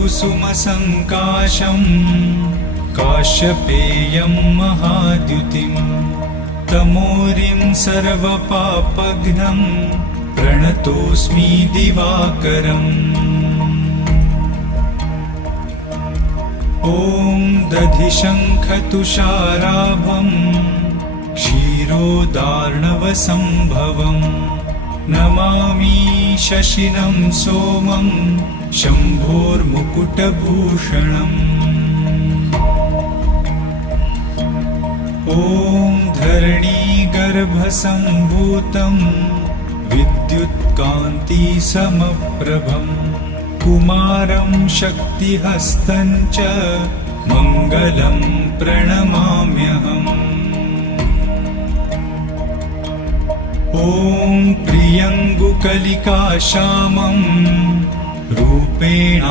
कुसुमसङ्काशम् काश्यपेयं महाद्युतिं तमोरिं सर्वपापघ्नं प्रणतोऽस्मि दिवाकरम् ॐ दधिशङ्खतुषाराभं क्षीरोदार्णवसम्भवम् नमामि शशिनं सोमं शम्भोर्मुकुटभूषणम् ॐ धरणीगर्भसम्भूतं विद्युत्कान्तिसमप्रभम् कुमारं शक्तिहस्तं च मङ्गलं प्रणमाम्यहम् ॐ प्रियङ्गुकलिकाश्यामं रूपेण